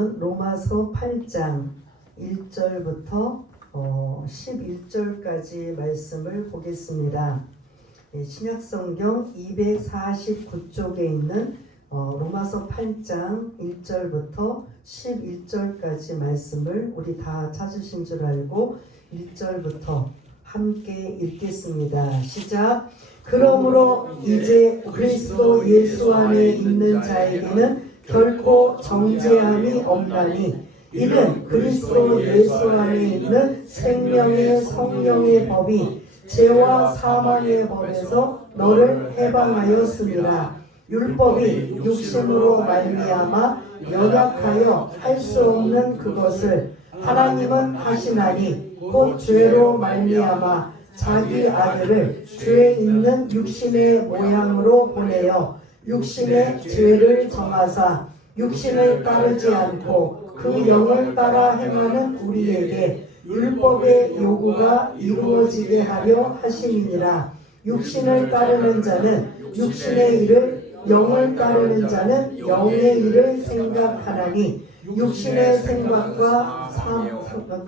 로마서 8장 1절부터 11절까지 말씀을 보겠습니다. 신약성경 249쪽에 있는 로마서 8장 1절부터 11절까지 말씀을 우리 다 찾으신 줄 알고 1절부터 함께 읽겠습니다. 시작. 그러므로 이제 그리스도 예수 안에 있는 자에게는 결코 정죄함이 없나니 이는 그리스도 예수 안에 있는 생명의 성령의 법이 죄와 사망의 법에서 너를 해방하였습니다. 율법이 육신으로 말미암아 연약하여 할 수 없는 그것을 하나님은 하시나니 곧 죄로 말미암아 자기 아들을 죄 있는 육신의 모양으로 보내어 육신의 죄를 정하사 육신을 따르지 않고 그 영을 따라 행하는 우리에게 율법의 요구가 이루어지게 하려 하심이니라. 육신을 따르는 자는 육신의 일을, 영을 따르는 자는 영의 일을 생각하나니 육신의 생각과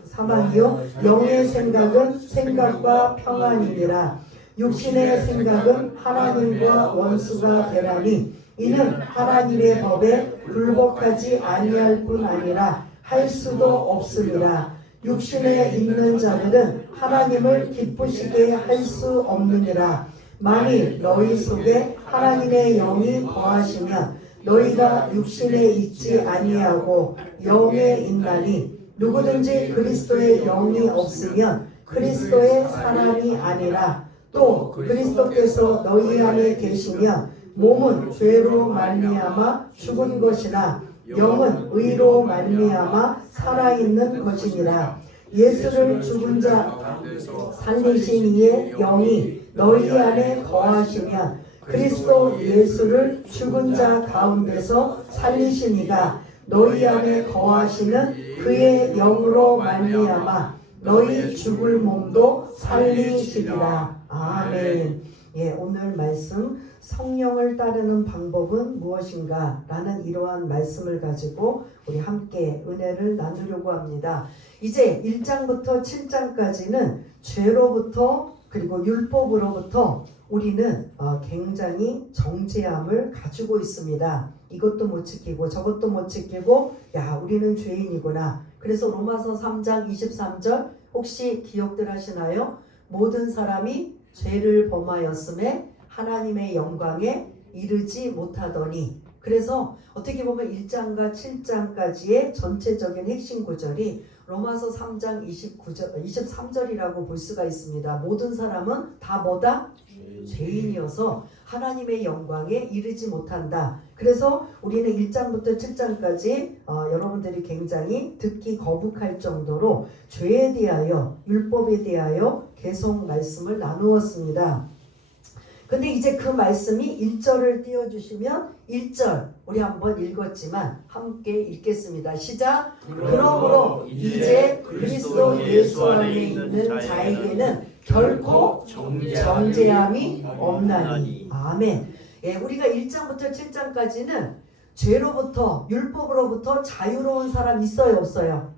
사망이요 영의 생각은 생각과 평안이니라. 육신의 생각은 하나님과 원수가 되나니 이는 하나님의 법에 굴복하지 아니할 뿐 아니라 할 수도 없습니다. 육신에 있는 자들은 하나님을 기쁘시게 할 수 없느니라. 만일 너희 속에 하나님의 영이 거하시면 너희가 육신에 있지 아니하고 영에 있나니 누구든지 그리스도의 영이 없으면 그리스도의 사람이 아니라. 또 그리스도께서 너희 안에 계시면 몸은 죄로 말미암아 죽은 것이나 영은 의로 말미암아 살아있는 것이니라. 예수를 죽은 자 살리신 이의 영이 너희 안에 거하시면 그리스도 예수를 죽은 자 가운데서 살리신 이가 너희 안에 거하시는 그의 영으로 말미암아 너희 죽을 몸도 살리시리라. 아멘. 오늘 말씀 성령을 따르는 방법은 무엇인가? 라는 이러한 말씀을 가지고 우리 함께 은혜를 나누려고 합니다. 이제 1장부터 7장까지는 죄로부터 그리고 율법으로부터 우리는 굉장히 정죄함을 가지고 있습니다. 이것도 못 지키고 저것도 못 지키고 우리는 죄인이구나. 그래서 로마서 3장 23절 혹시 기억들 하시나요? 모든 사람이 죄를 범하였음에 하나님의 영광에 이르지 못하더니. 그래서 어떻게 보면 1장과 7장까지의 전체적인 핵심 구절이 로마서 3장 23절이라고 볼 수가 있습니다. 모든 사람은 다 뭐다? 죄인이어서 하나님의 영광에 이르지 못한다. 그래서 우리는 1장부터 7장까지 여러분들이 굉장히 듣기 거북할 정도로 죄에 대하여 율법에 대하여 계속 말씀을 나누었습니다. 근데 이제 그 말씀이 1절을 띄워주시면 1절 우리 한번 읽었지만 함께 읽겠습니다. 시작. 그러므로 이제 그리스도 예수 안에 있는 자에게는 결코 정죄함이 없나니. 아멘. 우리가 1장부터 7장까지는 죄로부터 율법으로부터 자유로운 사람 있어요 없어요?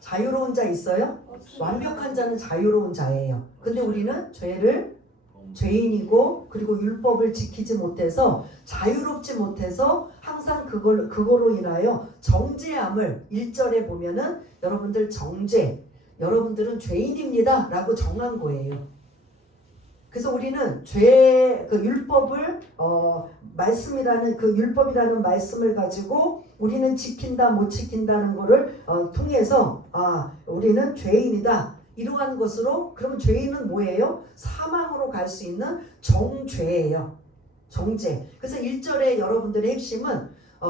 자유로운 자 있어요? 완벽한 자는 자유로운 자예요. 근데 우리는 죄인이고 그리고 율법을 지키지 못해서 자유롭지 못해서 항상 그거로 인하여 정죄함을 1절에 보면은 여러분들 여러분들은 죄인입니다 라고 정한 거예요. 그래서 우리는 율법을 말씀이라는 그 율법이라는 말씀을 가지고 우리는 지킨다 못 지킨다는 거를 통해서 우리는 죄인이다 이러한 것으로. 그러면 죄인은 뭐예요? 사망으로 갈 수 있는 정죄예요. 정죄. 그래서 1절에 여러분들의 핵심은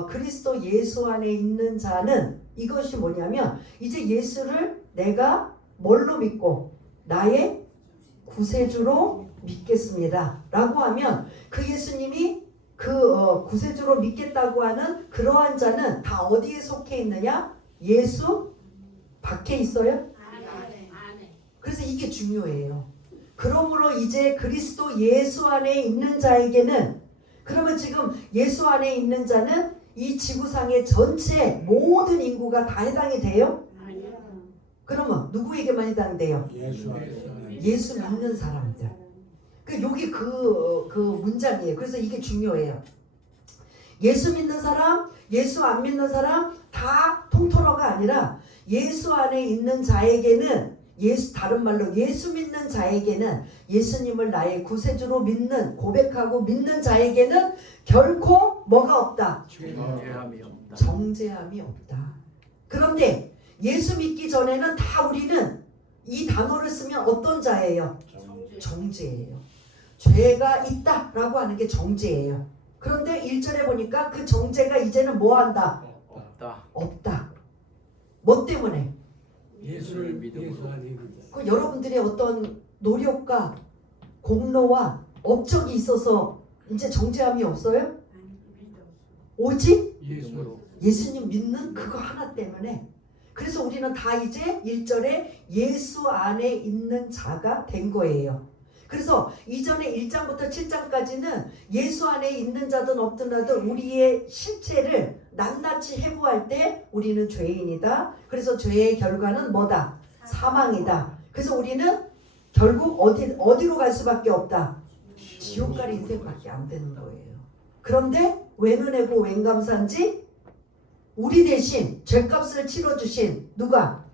그리스도 예수 안에 있는 자는 이것이 뭐냐면 이제 예수를 내가 뭘로 믿고 나의 구세주로 믿겠습니다 라고 하면 그 예수님이 그 구세주로 믿겠다고 하는 그러한 자는 다 어디에 속해 있느냐? 예수 밖에 있어요? 그래서 이게 중요해요. 그러므로 이제 그리스도 예수 안에 있는 자에게는, 그러면 지금 예수 안에 있는 자는 이 지구상의 전체 모든 인구가 다 해당이 돼요? 그러면 누구에게만 해당돼요? 예수 믿는 사람들. 여기 그 문장이에요. 그래서 이게 중요해요. 예수 믿는 사람, 예수 안 믿는 사람 다 통틀어가 아니라 예수 안에 있는 자에게는 다른 말로 예수 믿는 자에게는 예수님을 나의 구세주로 믿는 고백하고 믿는 자에게는 결코 뭐가 없다? 정죄함이 없다. 그런데 예수 믿기 전에는 다 우리는 이 단어를 쓰면 어떤 자예요? 정죄예요. 죄가 있다라고 하는 게 정죄예요. 그런데 1절에 보니까 그 정죄가 이제는 뭐 한다? 없다. 뭐 때문에? 예수를 믿음으로. 그 여러분들의 어떤 노력과 공로와 업적이 있어서 이제 정죄함이 없어요? 오직 예수님 믿는 그거 하나 때문에. 그래서 우리는 다 이제 1절에 예수 안에 있는 자가 된 거예요. 그래서 이전에 1장부터 7장까지는 예수 안에 있는 자든 없든 자든 우리의 실체를 낱낱이 해부할 때 우리는 죄인이다. 그래서 죄의 결과는 뭐다? 사망이다. 그래서 우리는 결국 어디로 갈 수밖에 없다? 지옥 갈 인생밖에 안 되는 거예요. 그런데 웬 은혜고 웬 감사인지 우리 대신 죄값을 치러주신 누가?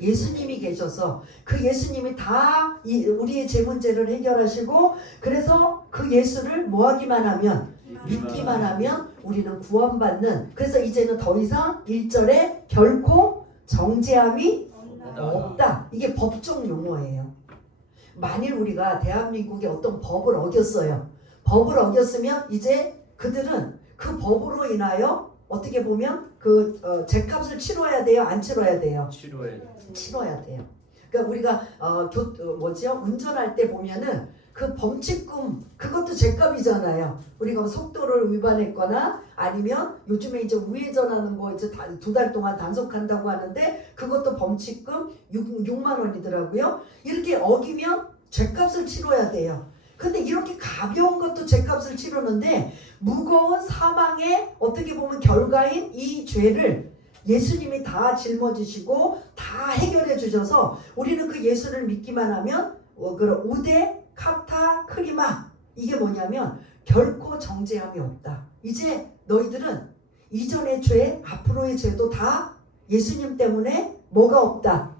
예수님이 계셔서 그 예수님이 다 우리의 죄 문제를 해결하시고 그래서 그 예수를 뭐하기만 하면 믿기만 하면 우리는 구원받는. 그래서 이제는 더 이상 1절에 결코 정죄함이 없다. 이게 법적 용어예요. 만일 우리가 대한민국의 어떤 법을 어겼어요. 법을 어겼으면 이제 그들은 그 법으로 인하여 어떻게 보면 죄값을 치러야 돼요? 안 치러야 돼요? 치러야 돼요. 그러니까 우리가 운전할 때 보면은 그 범칙금 그것도 죄값이잖아요. 우리가 속도를 위반했거나 아니면 요즘에 이제 우회전하는 거 이제 2달 동안 단속한다고 하는데 그것도 범칙금 6만 원이더라고요. 이렇게 어기면 죄값을 치러야 돼요. 근데 이렇게 가벼운 것도 죄값을 치르는데 무거운 사망의 어떻게 보면 결과인 이 죄를 예수님이 다 짊어지시고 다 해결해 주셔서 우리는 그 예수를 믿기만 하면 우데 카타 크리마 이게 뭐냐면 결코 정죄함이 없다. 이제 너희들은 이전의 죄 앞으로의 죄도 다 예수님 때문에 뭐가 없다.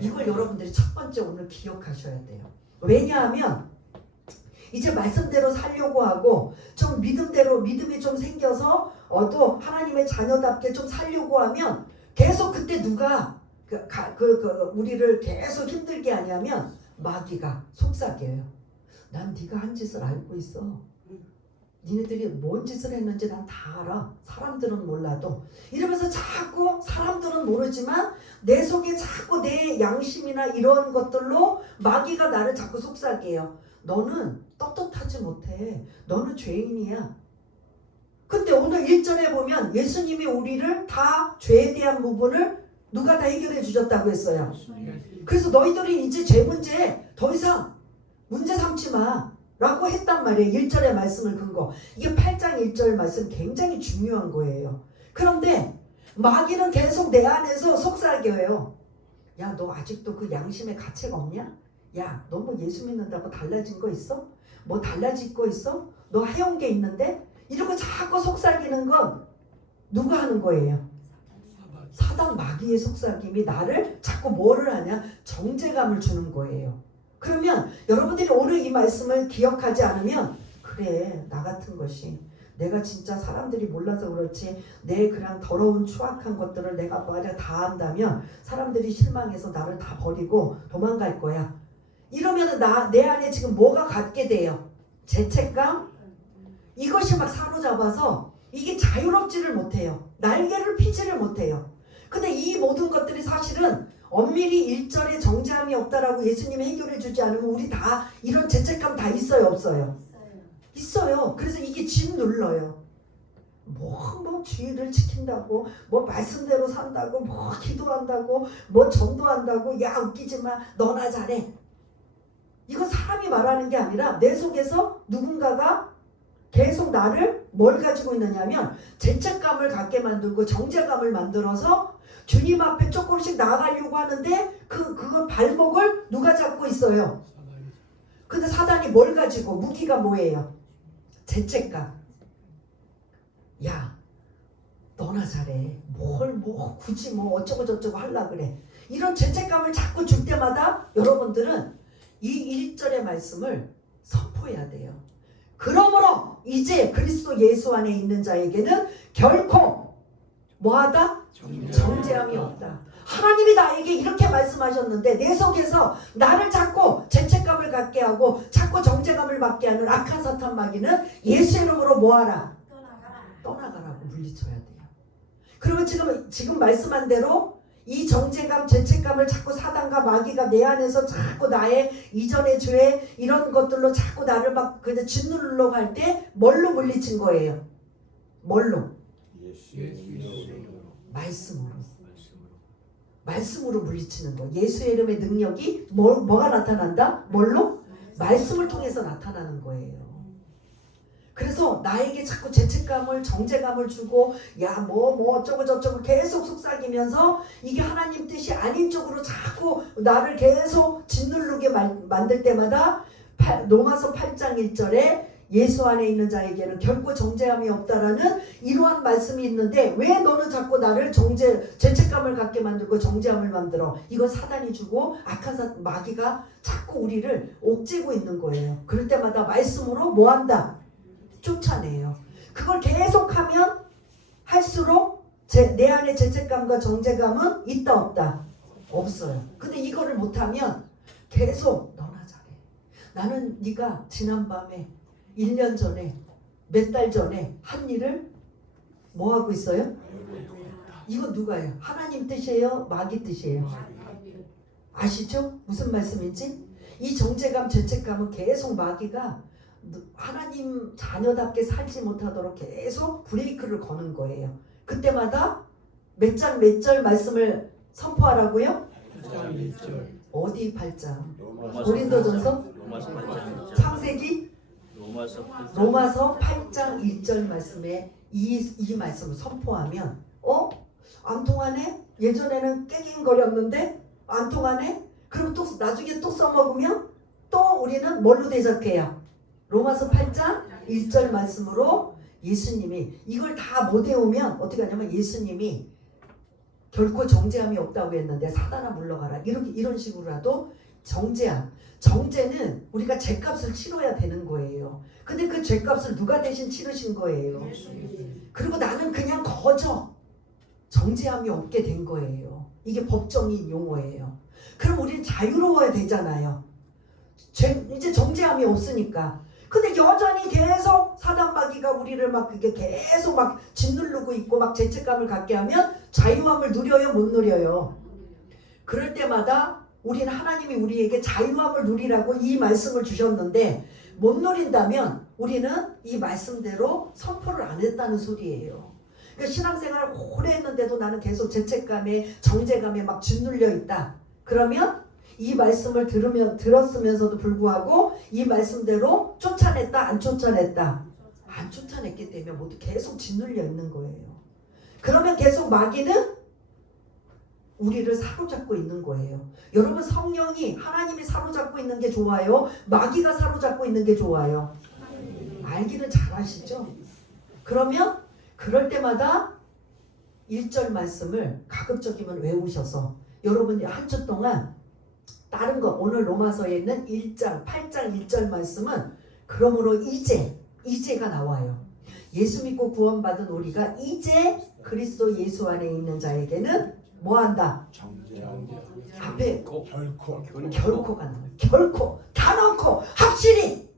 이걸 여러분들이 첫 번째 오늘 기억하셔야 돼요. 왜냐하면 이제 말씀대로 살려고 하고 좀 믿음이 좀 생겨서 또 하나님의 자녀답게 좀 살려고 하면 계속 그때 누가 우리를 계속 힘들게 하냐면 마귀가 속삭여요. 난 네가 한 짓을 알고 있어. 니네들이 뭔 짓을 했는지 난 다 알아. 사람들은 몰라도. 이러면서 자꾸 사람들은 모르지만 내 속에 자꾸 내 양심이나 이런 것들로 마귀가 나를 자꾸 속삭여요. 너는 떳떳하지 못해. 너는 죄인이야. 근데 오늘 1절에 보면 예수님이 우리를 다 죄에 대한 부분을 누가 다 해결해 주셨다고 했어요. 그래서 너희들이 이제 죄 문제 더 이상 문제 삼지 마 라고 했단 말이에요. 1절의 말씀을 근거. 이게 8장 1절 말씀 굉장히 중요한 거예요. 그런데 마귀는 계속 내 안에서 속삭여요. 야, 너 아직도 그 양심의 가책 없냐? 야, 너 뭐 예수 믿는다고 달라진 거 있어? 뭐 달라질 거 있어? 너 해온 게 있는데? 이러고 자꾸 속삭이는 건 누가 하는 거예요? 사단 마귀의 속삭임이 나를 자꾸 뭐를 하냐? 정죄감을 주는 거예요. 그러면 여러분들이 오늘 이 말씀을 기억하지 않으면 그래, 나 같은 것이 내가 진짜 사람들이 몰라서 그렇지 내 그냥 더러운 추악한 것들을 내가 만약 다 한다면 사람들이 실망해서 나를 다 버리고 도망갈 거야. 이러면 내 안에 지금 뭐가 갖게 돼요? 죄책감? 이것이 막 사로잡아서 이게 자유롭지를 못해요. 날개를 피지를 못해요. 근데 이 모든 것들이 사실은 엄밀히 1절에 정죄함이 없다라고 예수님이 해결해 주지 않으면 우리 다 이런 죄책감 다 있어요? 없어요? 있어요. 그래서 이게 진 눌러요. 뭐 주의를 지킨다고 뭐 말씀대로 산다고 뭐 기도한다고 뭐 전도한다고 야 웃기지 마 너나 잘해. 이건 사람이 말하는 게 아니라 내 속에서 누군가가 계속 나를 뭘 가지고 있느냐면 죄책감을 갖게 만들고 정죄감을 만들어서 주님 앞에 조금씩 나아가려고 하는데 그거 발목을 누가 잡고 있어요? 근데 사단이 뭘 가지고 무기가 뭐예요? 죄책감. 야, 너나 잘해. 굳이 어쩌고 저쩌고 하려 그래. 이런 죄책감을 자꾸 줄 때마다 여러분들은 이 1절의 말씀을 선포해야 돼요. 그러므로 이제 그리스도 예수 안에 있는 자에게는 결코 뭐하다? 정죄함이 없다. 하나님이 나에게 이렇게 말씀하셨는데 내 속에서 나를 자꾸 죄책감을 갖게 하고 자꾸 정죄감을 받게 하는 악한 사탄 마귀는 예수 이름으로 뭐하라? 떠나가라고 물리쳐야 돼요. 그러면 지금 말씀한 대로 이 정죄감, 죄책감을 자꾸 사단과 마귀가 내 안에서 자꾸 나의 이전의 죄 이런 것들로 자꾸 나를 막 그냥 짓누르려고 할 때 뭘로 물리친 거예요? 뭘로? 말씀으로 물리치는 거. 예수의 이름의 능력이 뭐가 나타난다? 뭘로? 말씀을 통해서 나타나는 거예요. 그래서 나에게 자꾸 죄책감을 정죄감을 주고 야 어쩌고 저쩌고 계속 속삭이면서 이게 하나님 뜻이 아닌 쪽으로 자꾸 나를 계속 짓누르게 만들 때마다 로마서 8장 1절에 예수 안에 있는 자에게는 결코 정죄함이 없다라는 이러한 말씀이 있는데 왜 너는 자꾸 나를 죄책감을 갖게 만들고 정죄함을 만들어? 이건 사단이 주고 악한 마귀가 자꾸 우리를 옥죄고 있는 거예요. 그럴 때마다 말씀으로 뭐한다? 쫓아내요. 그걸 계속하면 할수록 내 안에 죄책감과 정죄감은 있다 없다? 없어요. 근데 이거를 못하면 계속 너나 잘해. 나는 네가 지난밤에 1년 전에 몇 달 전에 한 일을 뭐 하고 있어요? 이거 누가요? 하나님 뜻이에요? 마귀 뜻이에요? 아시죠? 무슨 말씀인지? 이 정죄감, 죄책감은 계속 마귀가 하나님 자녀답게 살지 못하도록 계속 브레이크를 거는 거예요. 그때마다 몇 장 몇 절 말씀을 선포하라고요? 8장 1절. 어디 8장? 고린도전서? 창세기? 로마서 8장 1절 말씀에 이 말씀을 선포하면 안 통하네? 예전에는 깨갱거렸는데 안 통하네? 그럼 또 나중에 또 써먹으면 또 우리는 뭘로 대적해요? 로마서 8장 1절 말씀으로 예수님이 이걸 다 못 외우면 어떻게 하냐면 예수님이 결코 정죄함이 없다고 했는데 사단아 물러가라 이런 식으로라도 정죄는 우리가 죄값을 치러야 되는 거예요. 근데 그 죄값을 누가 대신 치르신 거예요? 그리고 나는 그냥 거저 정죄함이 없게 된 거예요. 이게 법정인 용어예요. 그럼 우리는 자유로워야 되잖아요. 이제 정죄함이 없으니까. 근데 여전히 계속 사단 마귀가 우리를 막 그게 계속 막 짓누르고 있고 막 죄책감을 갖게 하면 자유함을 누려요, 못 누려요? 그럴 때마다 우리는 하나님이 우리에게 자유함을 누리라고 이 말씀을 주셨는데 못 누린다면 우리는 이 말씀대로 선포를 안 했다는 소리예요. 그러니까 신앙생활을 오래 했는데도 나는 계속 죄책감에 정죄감에 막 짓눌려 있다. 그러면 이 말씀을 들었으면서도 불구하고 이 말씀대로 쫓아냈다, 안 쫓아냈다? 안 쫓아냈기 때문에 모두 계속 짓눌려 있는 거예요. 그러면 계속 마귀는 우리를 사로잡고 있는 거예요. 여러분 성령이 하나님이 사로잡고 있는 게 좋아요? 마귀가 사로잡고 있는 게 좋아요? 알기는 잘 아시죠? 그러면 그럴 때마다 1절 말씀을 가급적이면 외우셔서 여러분이 한 주 동안 다른 거 오늘 로마서에 있는 1장 8장 1절 말씀은 그러므로 이제가 나와요. 예수 믿고 구원받은 우리가 이제 그리스도 예수 안에 있는 자에게는 뭐한다? 앞에 결코가 나와요. 결코 다 넣고 확실히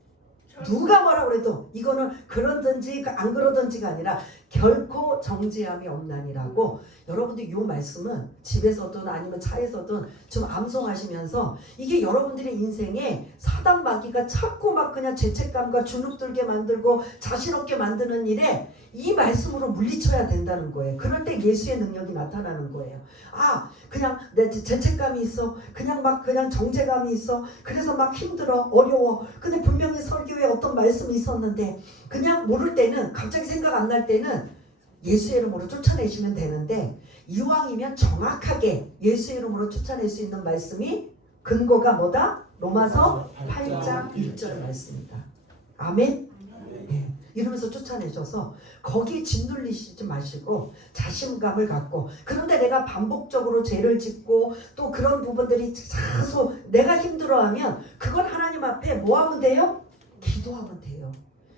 누가 뭐라 그래도 이거는 그러든지 안 그러든지가 아니라 결코 정죄함이 없나니라고. 여러분들 이 말씀은 집에서든 아니면 차에서든 좀 암송하시면서, 이게 여러분들의 인생에 사단 마귀가 자꾸 막 그냥 죄책감과 주눅들게 만들고 자신 없게 만드는 일에 이 말씀으로 물리쳐야 된다는 거예요. 그럴 때 예수의 능력이 나타나는 거예요. 아, 그냥 내 죄책감이 있어, 그냥 막 그냥 정죄감이 있어, 그래서 막 힘들어, 어려워. 근데 분명히 설교에 어떤 말씀이 있었는데, 그냥 모를 때는, 갑자기 생각 안 날 때는 예수의 이름으로 쫓아내시면 되는데, 이왕이면 정확하게 예수의 이름으로 쫓아낼 수 있는 말씀이 근거가 뭐다? 로마서 8장 1절 말씀이다. 아멘? 네. 이러면서 쫓아내셔서 거기에 짓눌리시지 마시고 자신감을 갖고, 그런데 내가 반복적으로 죄를 짓고 또 그런 부분들이 자소 내가 힘들어하면 그건 하나님 앞에 뭐 하면 돼요? 기도하면 돼요.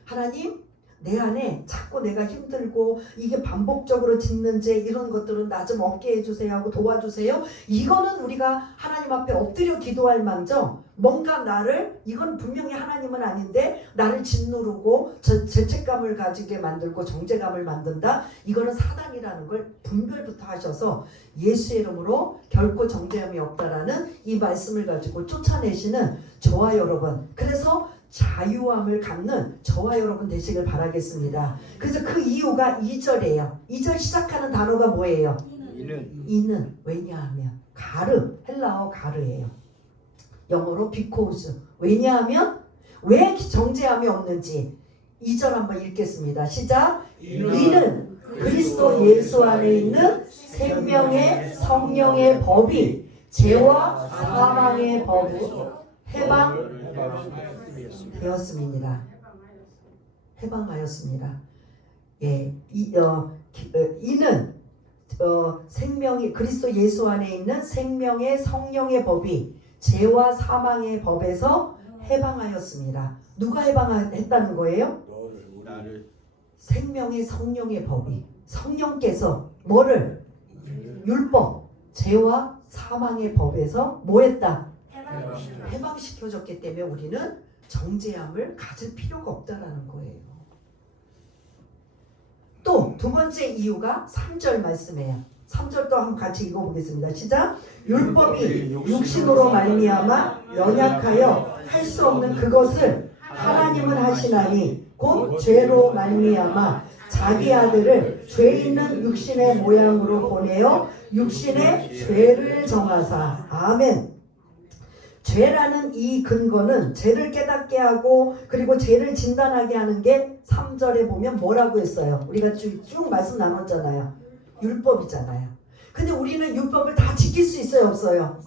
하나님, 내 안에 자꾸 내가 힘들고 이게 반복적으로 짓는 죄 이런 것들은 나 좀 없게 해주세요 하고 도와주세요. 이거는 우리가 하나님 앞에 엎드려 기도할 망정, 뭔가 나를, 이건 분명히 하나님은 아닌데 나를 짓누르고 죄책감을 가지게 만들고 정죄감을 만든다. 이거는 사단이라는 걸 분별부터 하셔서 예수의 이름으로 결코 정죄함이 없다라는 이 말씀을 가지고 쫓아내시는 저와 여러분, 그래서 자유함을 갖는 저와 여러분 되시길 바라겠습니다. 그래서 그 이유가 2절이에요. 2절 시작하는 단어가 뭐예요? 이는. 왜냐하면. 가르, 헬라어 가르예요. 영어로 because. 왜냐하면 왜 정죄함이 없는지 2절 한번 읽겠습니다. 시작. 이는 그리스도 예수 안에 있는 생명의 성령의 법이 죄와 사망의 법으로 해방되었습니다. 해방하였습니다. 예, 이는 생명이 그리스도 예수 안에 있는 생명의 성령의 법이 죄와 사망의 법에서 해방하였습니다. 누가 해방했다는 거예요? 생명의 성령의 법이, 성령께서 뭐를? 율법, 죄와 사망의 법에서 뭐 했다? 해방시켜줬기 때문에 우리는 정죄함을 가질 필요가 없다라는 거예요. 또 두 번째 이유가 3절 말씀이에요. 3절도 한번 같이 읽어보겠습니다. 시작. 율법이 육신으로 말미암아 연약하여 할 수 없는 그것을 하나님은 하시나니 곧 죄로 말미암아 자기 아들을 죄 있는 육신의 모양으로 보내어 육신의 죄를 정하사. 아멘. 죄라는 이 근거는 죄를 깨닫게 하고 그리고 죄를 진단하게 하는 게 3절에 보면 뭐라고 했어요? 우리가 쭉 말씀 나눴잖아요. 율법이잖아요. 근데 우리는 율법을 다 지킬 수 있어요, 없어요?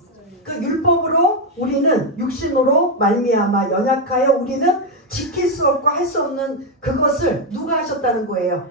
그 율법으로 우리는 육신으로 말미암아 연약하여 우리는 지킬 수 없고 할 수 없는 그것을 누가 하셨다는 거예요?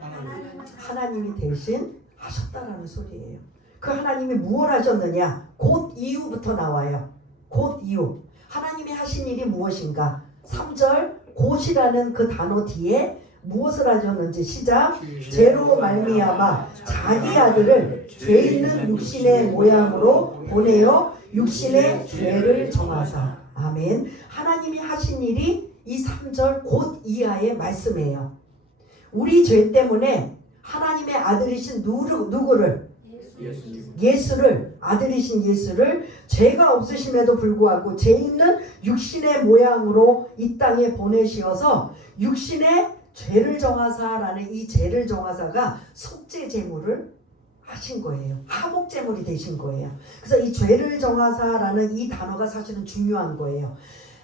하나님이 대신 하셨다라는 소리예요. 그 하나님이 무엇을 하셨느냐? 곧 이유부터 나와요. 곧 이유. 하나님이 하신 일이 무엇인가? 3절 곧이라는 그 단어 뒤에 무엇을 하셨는지 시작. 죄로 말미암아 자기 아들을 죄 있는 육신의 모양으로 보내어 육신의 죄를 정하사. 아멘. 하나님이 하신 일이 이 3절 곧 이하의 말씀이에요. 우리 죄 때문에 하나님의 아들이신 누구를? 예수를, 아들이신 예수를 죄가 없으심에도 불구하고 죄 있는 육신의 모양으로 이 땅에 보내시어서 육신의 죄를 정하사라는 이 죄를 정하사가 속죄 제물을 하신 거예요. 하복 제물이 되신 거예요. 그래서 이 죄를 정하사라는 이 단어가 사실은 중요한 거예요.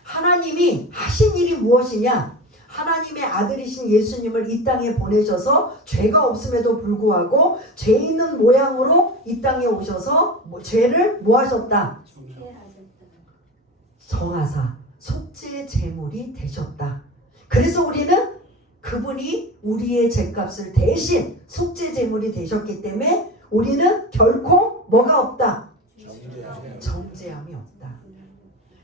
하나님이 하신 일이 무엇이냐? 하나님의 아들이신 예수님을 이 땅에 보내셔서 죄가 없음에도 불구하고 죄 있는 모양으로 이 땅에 오셔서 죄를 뭐 하셨다? 정하사. 속죄 제물이 되셨다. 그래서 우리는 그분이 우리의 죄값을 대신 속죄 제물이 되셨기 때문에 우리는 결코 뭐가 없다? 정죄함이 없다.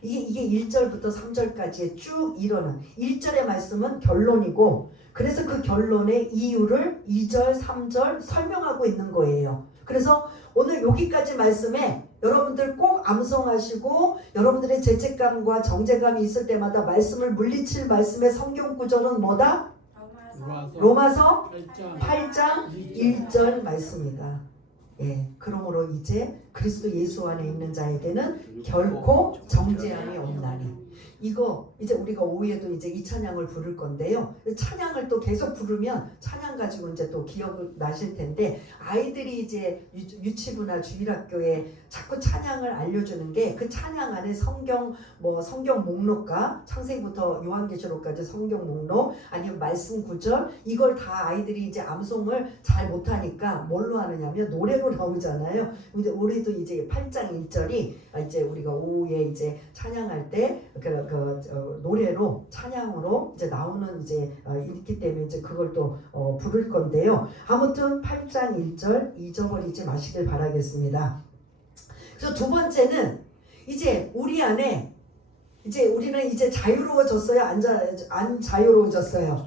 이게 1절부터 3절까지의 쭉 이루는 1절의 말씀은 결론이고, 그래서 그 결론의 이유를 2절, 3절 설명하고 있는 거예요. 그래서 오늘 여기까지 말씀에 여러분들 꼭 암송하시고, 여러분들의 죄책감과 정죄감이 있을 때마다 말씀을 물리칠 말씀의 성경 구절은 뭐다? 로마서 8장 8장 1절 말씀입니다. 예, 그러므로 이제 그리스도 예수 안에 있는 자에게는 결코 정죄함이 없나니. 이거 이제 우리가 오후에도 이제 이 찬양을 부를 건데요. 찬양을 또 계속 부르면 찬양 가지고 이제 또 기억을 나실 텐데, 아이들이 이제 유치부나 주일학교에 자꾸 찬양을 알려주는 게 그 찬양 안에 성경 성경 목록과 창세기부터 요한계시록까지 성경 목록 아니면 말씀 구절 이걸 다 아이들이 이제 암송을 잘 못하니까 뭘로 하느냐면 노래로 나오잖아요. 근데 우리도 이제 8장 1절이 이제 우리가 오후에 이제 찬양할 때 노래로 찬양으로 이제 나오는 이제 있기 때문에 이제 그걸 또 부를 건데요. 아무튼 8장 1절 잊어버리지 마시길 바라겠습니다. 그래서 두 번째는 이제 우리 안에 이제 우리는 이제 자유로워졌어요? 안 자유로워졌어요?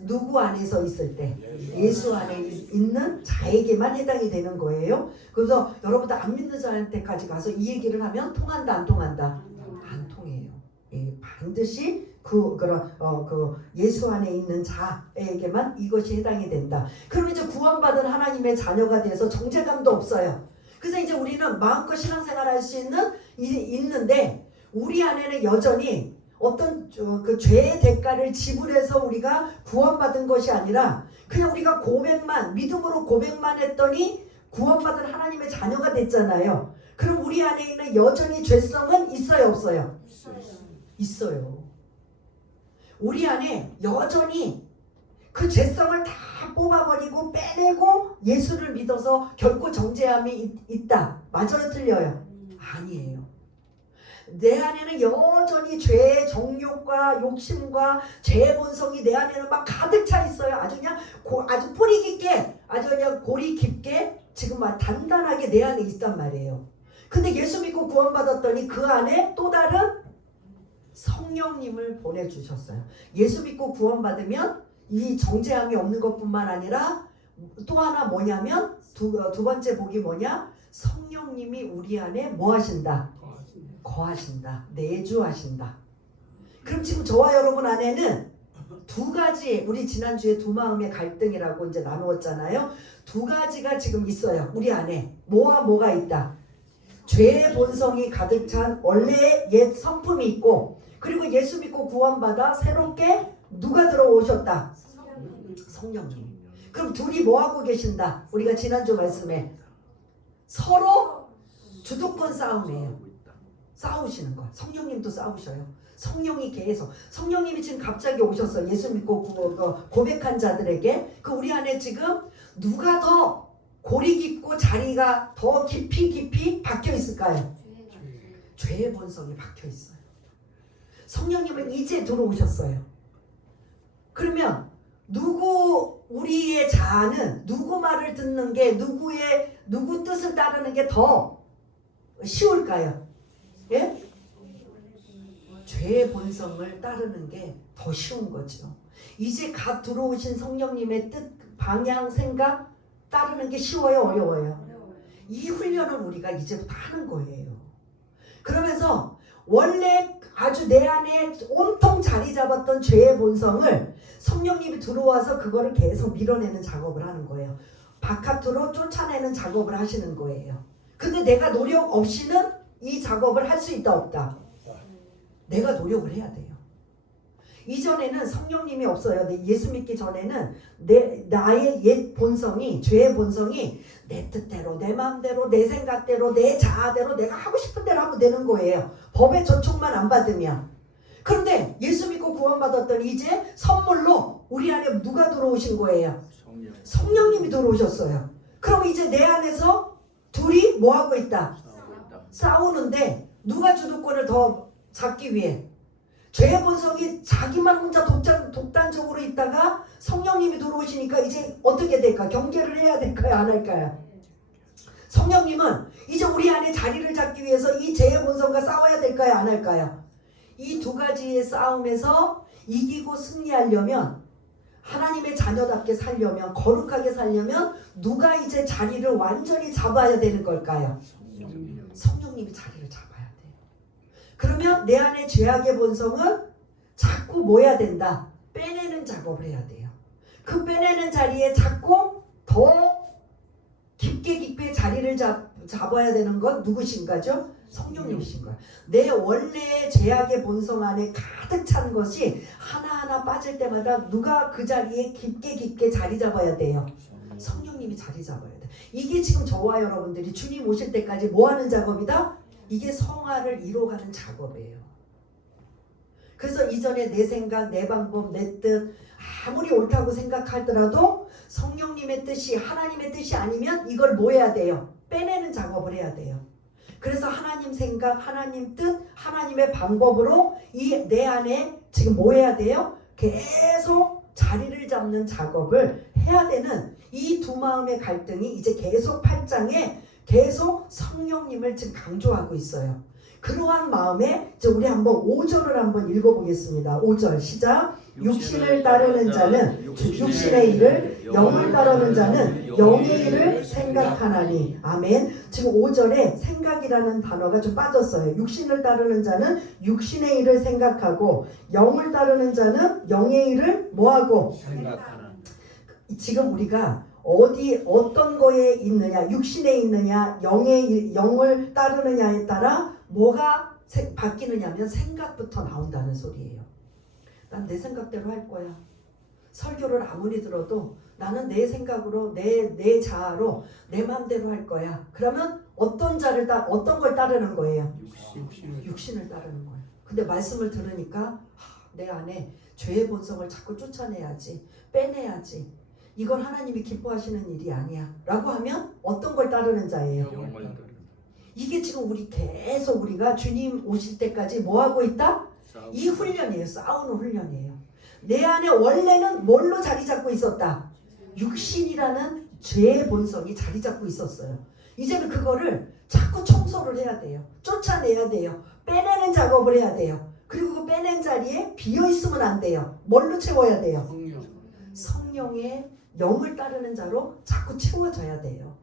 누구 안에서 있을 때? 예수 안에 있는 자에게만 해당이 되는 거예요. 그래서 여러분들 안 믿는 자한테까지 가서 이 얘기를 하면 통한다 안 통한다? 안 통해요. 예, 반드시 그 예수 안에 있는 자에게만 이것이 해당이 된다. 그럼 이제 구원받은 하나님의 자녀가 돼서 정죄감도 없어요. 그래서 이제 우리는 마음껏 신앙생활 할 수 있는데 우리 안에는 여전히 어떤 그 죄의 대가를 지불해서 우리가 구원받은 것이 아니라 그냥 우리가 믿음으로 고백만 했더니 구원받은 하나님의 자녀가 됐잖아요. 그럼 우리 안에 있는 여전히 죄성은 있어요 없어요? 있어요. 우리 안에 여전히 그 죄성을 다 뽑아버리고 빼내고 예수를 믿어서 결코 정죄함이 있다. 맞아요 틀려요? 아니에요. 내 안에는 여전히 죄의 정욕과 욕심과 죄의 본성이 내 안에는 막 가득 차 있어요. 아주 그냥 아주 뿌리 깊게 아주 그냥 골이 깊게 지금 막 단단하게 내 안에 있단 말이에요. 근데 예수 믿고 구원받았더니 그 안에 또 다른 성령님을 보내주셨어요. 예수 믿고 구원받으면 이 정죄함이 없는 것뿐만 아니라 또 하나 뭐냐면 두 번째 복이 뭐냐? 성령님이 우리 안에 뭐 하신다? 거하신다. 내주하신다. 그럼 지금 저와 여러분 안에는 두 가지, 우리 지난주에 두 마음의 갈등이라고 이제 나누었잖아요. 두 가지가 지금 있어요. 우리 안에 뭐와 뭐가 있다? 죄의 본성이 가득 찬 원래의 옛 성품이 있고, 그리고 예수 믿고 구원받아 새롭게 누가 들어오셨다? 성령님. 그럼 둘이 뭐하고 계신다? 우리가 지난주 말씀에 서로 주도권 싸움이에요. 싸우시는 거. 성령님도 싸우셔요. 성령이 계속. 성령님이 지금 갑자기 오셔서 예수 믿고 고백한 자들에게 그 우리 안에 지금 누가 더 골이 깊고 자리가 더 깊이 박혀 있을까요? 죄의 본성이 박혀 있어요. 성령님은 이제 들어오셨어요. 그러면 우리의 자아는 누구 말을 듣는 게 누구 뜻을 따르는 게 더 쉬울까요? 예? 죄의 본성을 따르는 게 더 쉬운 거죠. 이제 갓 들어오신 성령님의 뜻, 방향, 생각 따르는 게 쉬워요, 어려워요? 이 훈련을 우리가 이제부터 하는 거예요. 그러면서 원래 아주 내 안에 온통 자리 잡았던 죄의 본성을 성령님이 들어와서 그거를 계속 밀어내는 작업을 하는 거예요. 바깥으로 쫓아내는 작업을 하시는 거예요. 근데 내가 노력 없이는 이 작업을 할 수 있다 없다? 내가 노력을 해야 돼요. 이전에는 성령님이 없어요. 예수 믿기 전에는 나의 옛 본성이, 죄의 본성이 내 뜻대로, 내 마음대로, 내 생각대로, 내 자아대로 내가 하고 싶은 대로 하면 되는 거예요. 법의 저촉만 안 받으면. 그런데 예수 믿고 구원받았더니 이제 선물로 우리 안에 누가 들어오신 거예요? 성령님이 들어오셨어요. 그럼 이제 내 안에서 둘이 뭐 하고 있다? 싸우는데 누가 주도권을 더 잡기 위해? 죄의 본성이 자기만 혼자 독단적으로 있다가 성령님이 들어오시니까 이제 어떻게 될까? 경계를 해야 될까요? 안 할까요? 성령님은 이제 우리 안에 자리를 잡기 위해서 이 죄의 본성과 싸워야 될까요? 안 할까요? 이 두 가지의 싸움에서 이기고 승리하려면, 하나님의 자녀답게 살려면, 거룩하게 살려면 누가 이제 자리를 완전히 잡아야 되는 걸까요? 성령님이 자리를 잡아야 돼요. 그러면 내 안에 죄악의 본성은 자꾸 뭐 해야 된다? 빼내는 작업을 해야 돼요. 그 빼내는 자리에 자꾸 더 깊게 자리를 잡아야 되는 건 누구신가죠? 성령님이신 거야. 내 원래 죄악의 본성 안에 가득 찬 것이 하나하나 빠질 때마다 누가 그 자리에 깊게 자리 잡아야 돼요? 성령님이 자리 잡아야 돼. 이게 지금 저와 여러분들이 주님 오실 때까지 뭐 하는 작업이다? 이게 성화를 이뤄가는 작업이에요. 그래서 이전에 내 생각, 내 방법, 내 뜻 아무리 옳다고 생각하더라도 성령님의 뜻이 하나님의 뜻이 아니면 이걸 뭐 해야 돼요? 빼내는 작업을 해야 돼요. 그래서 하나님 생각, 하나님 뜻, 하나님의 방법으로 이 내 안에 지금 뭐 해야 돼요? 계속 자리를 잡는 작업을 해야 되는 이 두 마음의 갈등이 이제 계속 8장에 계속 성령님을 지금 강조하고 있어요. 그러한 마음에 이제 우리 한번 5절을 한번 읽어보겠습니다. 5절 시작. 육신을 따르는 자는 육신의 일을, 영을 따르는 자는 영의 일을 생각하나니. 아멘. 지금 5절에 생각이라는 단어가 좀 빠졌어요. 육신을 따르는 자는 육신의 일을 생각하고 영을 따르는 자는 영의 일을 뭐하고? 생각하는. 지금 우리가 어떤 거에 있느냐, 육신에 있느냐, 영을 따르느냐에 따라 뭐가 바뀌느냐 하면 생각부터 나온다는 소리예요. 난 내 생각대로 할 거야. 설교를 아무리 들어도 나는 내 생각으로 내 자아로 내 마음대로 할 거야. 그러면 어떤 걸 따르는 거예요? 육신을 따르는 거예요. 근데 말씀을 들으니까 내 안에 죄의 본성을 자꾸 쫓아내야지, 빼내야지. 이건 하나님이 기뻐하시는 일이 아니야 라고 하면 어떤 걸 따르는 자예요? 이게 지금 우리가 주님 오실 때까지 뭐하고 있다? 이 훈련이에요. 싸우는 훈련이에요. 내 안에 원래는 뭘로 자리 잡고 있었다? 육신이라는 죄의 본성이 자리 잡고 있었어요. 이제는 그거를 자꾸 청소를 해야 돼요. 쫓아내야 돼요. 빼내는 작업을 해야 돼요. 그리고 그 빼낸 자리에 비어있으면 안 돼요. 뭘로 채워야 돼요? 성령의 영을 따르는 자로 자꾸 채워져야 돼요.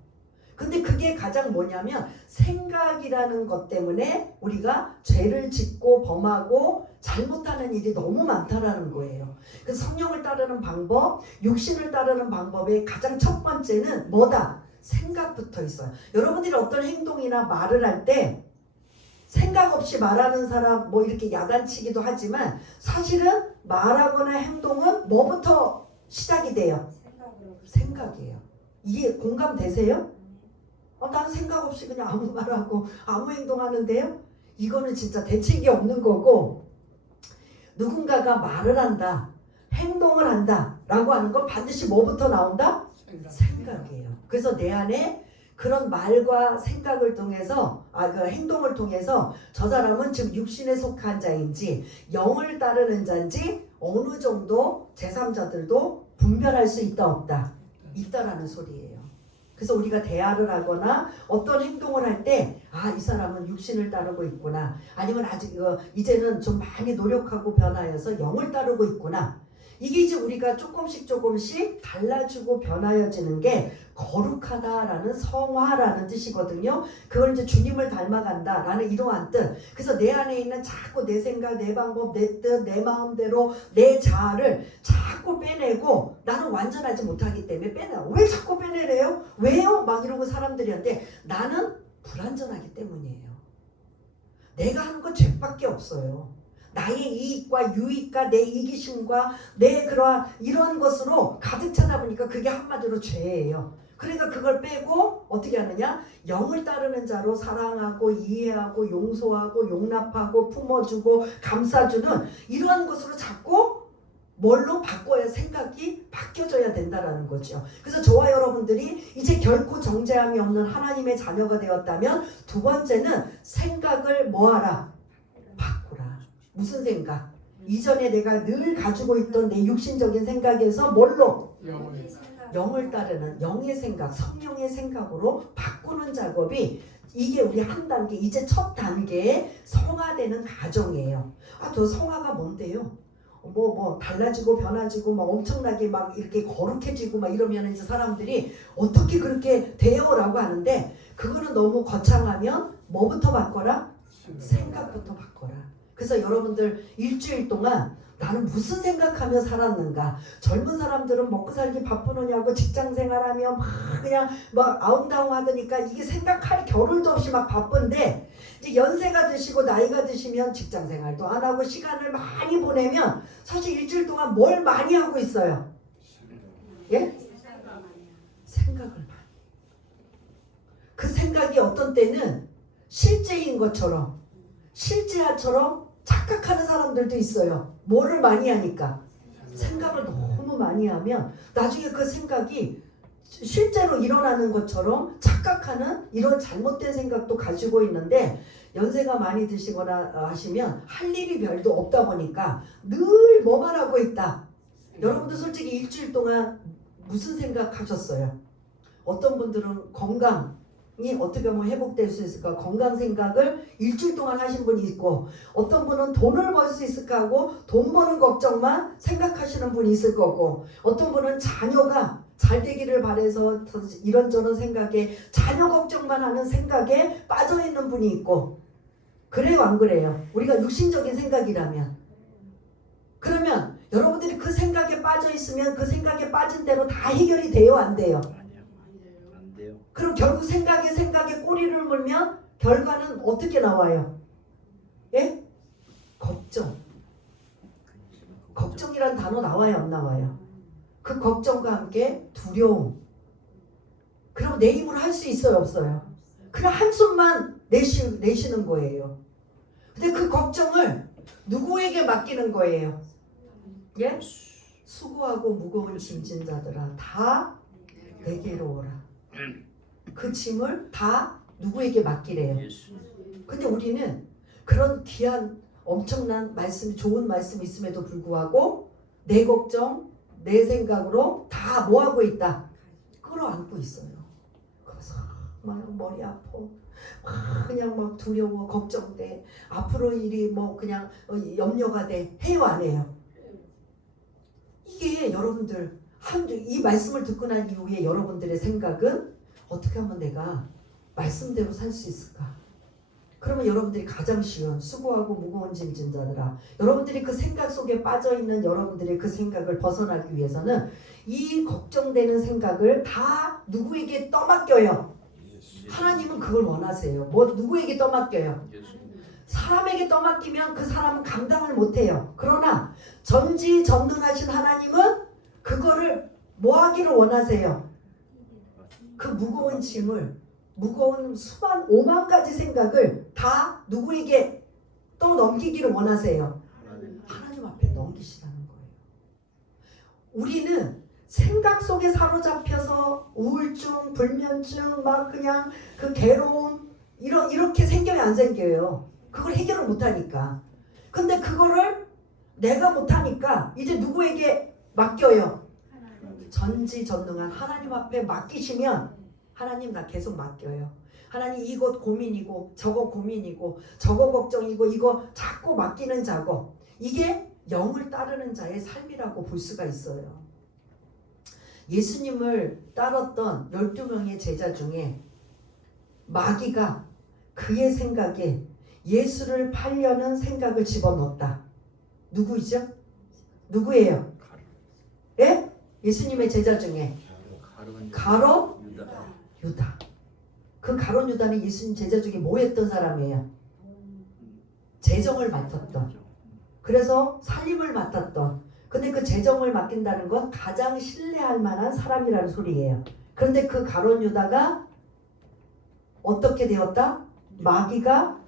근데 그게 가장 뭐냐면 생각이라는 것 때문에 우리가 죄를 짓고 범하고 잘못하는 일이 너무 많다라는 거예요. 그래서 성령을 따르는 방법, 육신을 따르는 방법의 가장 첫 번째는 뭐다? 생각부터 있어요. 여러분들이 어떤 행동이나 말을 할 때 생각 없이 말하는 사람 뭐 이렇게 야단치기도 하지만 사실은 말하거나 행동은 뭐부터 시작이 돼요? 생각이에요. 이게 공감되세요? 난 생각 없이 그냥 아무 말하고 아무 행동하는데요? 이거는 진짜 대책이 없는 거고, 누군가가 말을 한다, 행동을 한다 라고 하는 건 반드시 뭐부터 나온다? 생각이에요. 그래서 내 안에 그런 말과 생각을 통해서 그 행동을 통해서 저 사람은 지금 육신에 속한 자인지 영을 따르는 자인지 어느 정도 제3자들도 분별할 수 있다 없다? 있다라는 소리예요. 그래서 우리가 대화를 하거나 어떤 행동을 할 때 이 사람은 육신을 따르고 있구나, 아니면 아직 이제는 좀 많이 노력하고 변하여서 영을 따르고 있구나. 이게 이제 우리가 조금씩 달라지고 변하여지는 게 거룩하다라는 성화라는 뜻이거든요. 그걸 이제 주님을 닮아간다라는 이러한 뜻. 그래서 내 안에 있는 자꾸 내 생각, 내 방법, 내 뜻, 내 마음대로 내 자아를 자꾸 빼내고 나는 완전하지 못하기 때문에 빼내요. 왜 자꾸 빼내래요? 왜요? 막 이러고 사람들이 한데 나는 불완전하기 때문이에요. 내가 하는 건 죄밖에 없어요. 나의 이익과 유익과 내 이기심과 내 이런 것으로 가득 차다 보니까 그게 한마디로 죄예요. 그러니까 그걸 빼고 어떻게 하느냐? 영을 따르는 자로 사랑하고 이해하고 용서하고 용납하고 품어주고 감싸주는 이러한 것으로 자꾸 뭘로 바꿔야 생각이 바뀌어져야 된다라는 거죠. 그래서 저와 여러분들이 이제 결코 정죄함이 없는 하나님의 자녀가 되었다면 두 번째는 생각을 뭐하라? 바꾸라. 무슨 생각? 이전에 내가 늘 가지고 있던 내 육신적인 생각에서 뭘로? 영을 따르는 영의 생각, 성령의 생각으로 바꾸는 작업이 이게 우리 한 단계, 이제 첫 단계의 성화되는 과정이에요. 저 성화가 뭔데요? 달라지고 변화지고 막 엄청나게 막 이렇게 거룩해지고 막 이러면 이제 사람들이 어떻게 그렇게 돼요라고 하는데, 그거는 너무 거창하면 뭐부터 바꿔라? 생각부터 바꿔라. 그래서 여러분들 일주일 동안 나는 무슨 생각하며 살았는가? 젊은 사람들은 먹고 살기 바쁘느냐고 직장 생활하며 막 그냥 막 아웅다웅 하더니까 이게 생각할 겨를도 없이 막 바쁜데 이제 연세가 드시고 나이가 드시면 직장 생활도 안 하고 시간을 많이 보내면 사실 일주일 동안 뭘 많이 하고 있어요? 예? 생각을 많이. 그 생각이 어떤 때는 실제인 것처럼 실제야처럼 착각하는 사람들도 있어요. 뭐를 많이 하니까 생각을 너무 많이 하면 나중에 그 생각이 실제로 일어나는 것처럼 착각하는 이런 잘못된 생각도 가지고 있는데 연세가 많이 드시거나 하시면 할 일이 별도 없다 보니까 늘 뭐만 하고 있다. 여러분도 솔직히 일주일 동안 무슨 생각하셨어요? 어떤 분들은 건강이 어떻게 하면 회복될 수 있을까 건강 생각을 일주일 동안 하신 분이 있고 어떤 분은 돈을 벌 수 있을까 하고 돈 버는 걱정만 생각하시는 분이 있을 거고 어떤 분은 자녀가 잘 되기를 바라서 이런저런 생각에 자녀 걱정만 하는 생각에 빠져있는 분이 있고 그래요 안 그래요? 우리가 육신적인 생각이라면 그러면 여러분들이 그 생각에 빠져있으면 그 생각에 빠진 대로 다 해결이 돼요 안 돼요? 안 돼요. 그럼 결국 생각에 꼬리를 물면 결과는 어떻게 나와요? 예? 걱정. 걱정이란 단어 나와요 안 나와요? 그 걱정과 함께 두려움. 그럼 내 힘으로 할 수 있어요 없어요? 그냥 한숨만 내쉬는 거예요. 근데 그 걱정을 누구에게 맡기는 거예요? 예? 수고하고 무거운 짐진 자들아 다 내게로 오라. 그 짐을 다 누구에게 맡기래요? 근데 우리는 그런 귀한 엄청난 말씀, 좋은 말씀이 있음에도 불구하고 내 걱정, 내 생각으로 다 뭐하고 있다? 끌어안고 있어요. 그래서 막 머리 아파. 막 그냥 막 두려워, 걱정돼. 앞으로 일이 뭐 그냥 염려가 돼. 해요 안 해요? 이게 여러분들 이 말씀을 듣고 난 이후에 여러분들의 생각은 어떻게 하면 내가 말씀대로 살 수 있을까? 그러면 여러분들이 가장 쉬운 수고하고 무거운 짐진 자들아 여러분들이 그 생각 속에 빠져있는 여러분들의 그 생각을 벗어나기 위해서는 이 걱정되는 생각을 다 누구에게 떠맡겨요? 하나님은 그걸 원하세요. 뭐 누구에게 떠맡겨요? 사람에게 떠맡기면 그 사람은 감당을 못해요. 그러나 전지전능하신 하나님은 그거를 뭐 하기를 원하세요? 그 무거운 짐을 무거운 수만 5만 가지 생각을 다 누구에게 또 넘기기를 원하세요? 하나님 앞에 넘기시라는 거예요. 우리는 생각 속에 사로잡혀서 우울증, 불면증, 막 그냥 그 괴로움 이렇게 생겨요 안 생겨요? 그걸 해결을 못하니까. 근데 그거를 내가 못하니까 이제 누구에게 맡겨요? 전지전능한 하나님 앞에 맡기시면 하나님 나 계속 맡겨요. 하나님 이것 고민이고 저거 고민이고 저거 걱정이고 이거 자꾸 맡기는 작업. 이게 영을 따르는 자의 삶이라고 볼 수가 있어요. 예수님을 따랐던 12명의 제자 중에 마귀가 그의 생각에 예수를 팔려는 생각을 집어넣었다. 누구이죠? 누구예요? 예? 예수님의 제자 중에 가롯 유다. 그 가롯 유다는 예수님 제자 중에 뭐 했던 사람이에요? 재정을 맡았던. 그래서 살림을 맡았던. 근데 그 재정을 맡긴다는 건 가장 신뢰할 만한 사람이라는 소리예요. 그런데 그 가롯 유다가 어떻게 되었다? 마귀가